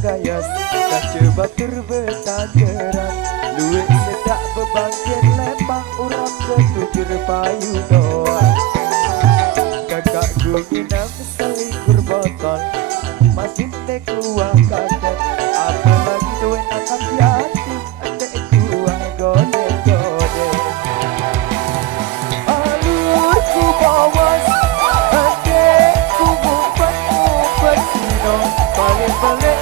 Gayas dan coba terbetageran luwih sedak bebangkit lempang urap ketujur payu doang kakak gunginem selikur botol masih tek luang kaget apalagi duit akan hati adek kuah gode-gode alurku bawas adekku ngumpet-ngumpet sino balik-balik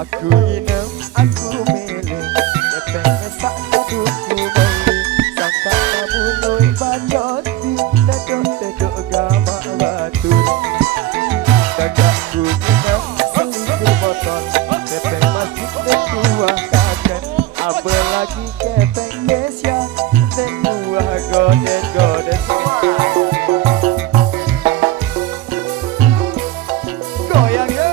aku inem, aku milih Kepeng mesak dudukku beli Sangka kamu loi bacoti Dedok-dedok gamak batu Kakakku inem, selikur botol Kepeng masih dekuah kaget Apalagi kepeng Kesia Dekuah godet-godet goyang ya.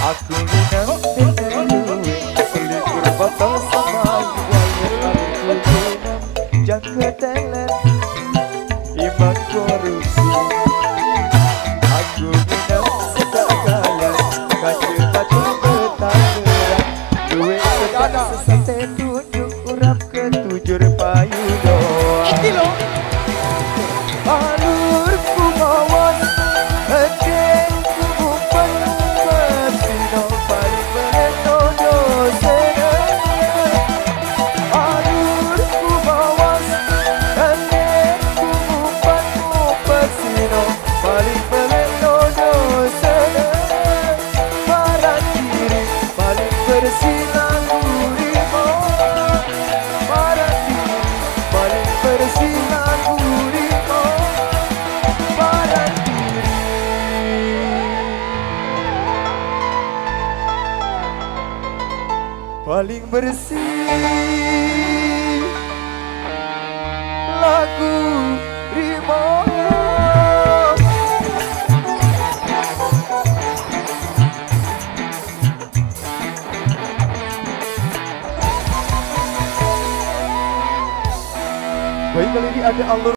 Aku minum dengan duit selikur botol sama jualnya aku minum jaga teler iman korupsi aku minum sedang gaya kacil-kacil betanggeran duit sedang sesate tunjuk urap ketujur payu doang alurku bawas adekku ngumpet sino paling menetodo sene alurku bawas adekku ngumpet sino paling menetodo sene parang diri paling bersinar gurimo parang diri paling bersinar gurimo parang diri paling bersih lagu Rimo. Baik, kali ini ada alur